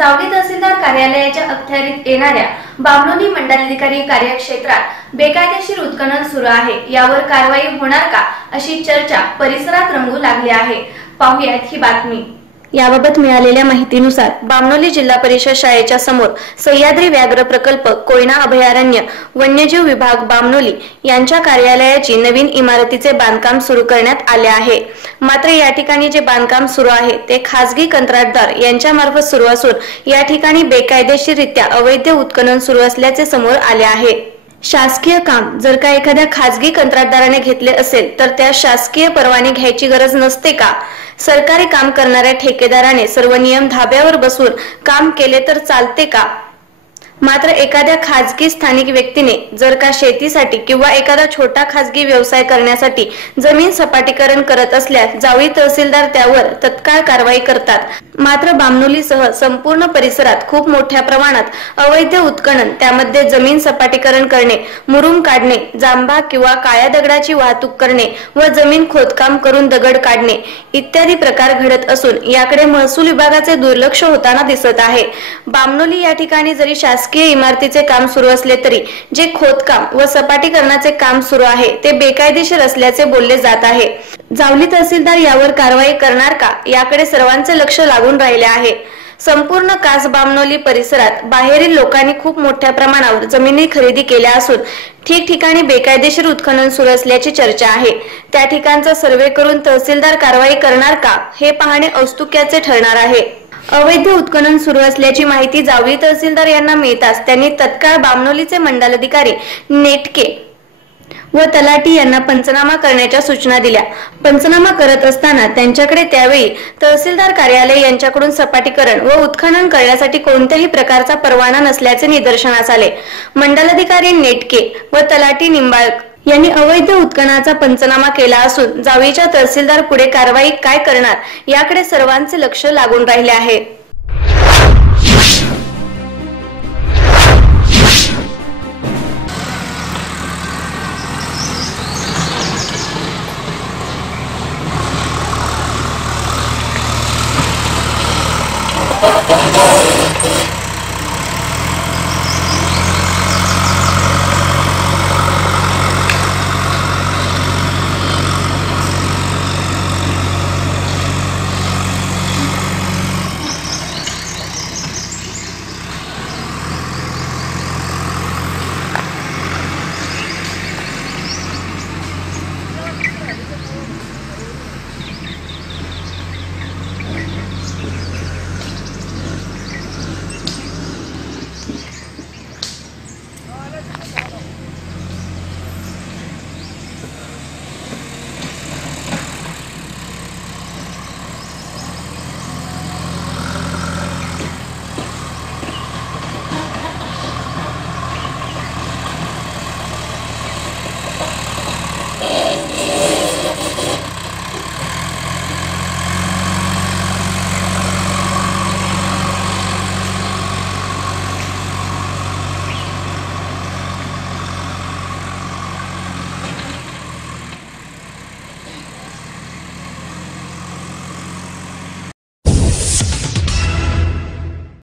सावली तहसीलदार कार्यालयाच्या अखत्यारीत येणाऱ्या बामणोली मंडलाधिकारी कार्यक्षेत्रात बेकायदेशीर उत्खनन सुरू आहे. यावर कारवाई होणार का अशी चर्चा परिसरात रंगू लागली आहे. पाहुयात ही बातमी. याबाबत मिळालेल्या माहितीनुसार बामणोली जिल्हा परिषद शाळेच्या समोर सह्याद्री व्याघ्र प्रकल्प कोयना अभयारण्य वन्यजीव विभाग बामणोली यांच्या कार्यालयाची नवीन इमारतीचे बांधकाम सुरू करण्यात आले आहे. मात्र या ठिकाणी जे बांधकाम सुरू आहे ते खासगी कंत्राटदार यांच्यामार्फत सुरू असून या ठिकाणी बेकायदेशीररित्या अवैध उत्खनन सुरू असल्याचे समोर आले आहे. शासकीय काम जर का एखाद्या खासगी कंत्राटदाराने घेतले असेल तर त्या शासकीय परवाने घ्यायची गरज नसते का? सरकारी काम करणाऱ्या ठेकेदाराने सर्व नियम धाब्यावर बसून काम केले तर चालते का? मात्र एखाद्या खाजगी स्थानिक व्यक्तीने जर का शेतीसाठी किंवा एखादा छोटा खाजगी व्यवसाय करण्यासाठी जमीन सपाटीकरण करत असल्यास जावळी तहसीलदार त्यावर तत्काळ कारवाई करतात. मात्र बामनोलीसह संपूर्ण परिसरात खूप मोठ्या प्रमाणात अवैध उत्खनन त्यामध्ये जमीन सपाटीकरण करणे मुरुम काढणे जांभा किंवा काळ्या दगडाची वाहतूक करणे व जमीन खोदकाम करून दगड काढणे इत्यादी प्रकार घडत असून याकडे महसूल विभागाचे दुर्लक्ष होताना दिसत आहे. बामनोली या ठिकाणी जरी शासकीय इमारतीचे काम सुरू असले तरी जे खोदकाम व सपाटीकरणाचे काम सुरू आहे. ते बेकायदेशीर असल्याचे बोलले जात आहे. जावली तहसीलदार यावर कारवाई करणार का? याकडे सर्वांचे लक्ष लागून राहिले आहे. संपूर्ण कास बामनोली परिसरात बाहेरील लोकांनी खूप मोठ्या प्रमाणावर जमिनी खरेदी केल्या असून ठिकठिकाणी बेकायदेशीर उत्खनन सुरू असल्याची चर्चा आहे. त्या ठिकाणचा सर्वे करून तहसीलदार कारवाई करणार का? हे पाहणे औस्तुक्याचे ठरणार आहे. अवैध उत्खनन सुरू असल्याची माहिती जावळी तहसीलदार यांना मिळताच त्यांनी तत्काळ बामणोलीचे मंडलाधिकारी नेटके व तलाटी यांना पंचनामा करण्याच्या सूचना दिल्या. पंचनामा करत असताना त्यांच्याकडे त्यावेळी तहसीलदार कार्यालय यांच्याकडून सपाटीकरण व उत्खनन करण्यासाठी कोणत्याही प्रकारचा परवाना नसल्याचे निदर्शनास आले. मंडलाधिकारी नेटके व तलाटी निंबाळक यांनी अवैध उत्खननाचा पंचनामा केला असून जावीच्या तहसीलदार पुढे कारवाई काय करणार याकडे सर्वांचे लक्ष लागून राहिले आहे.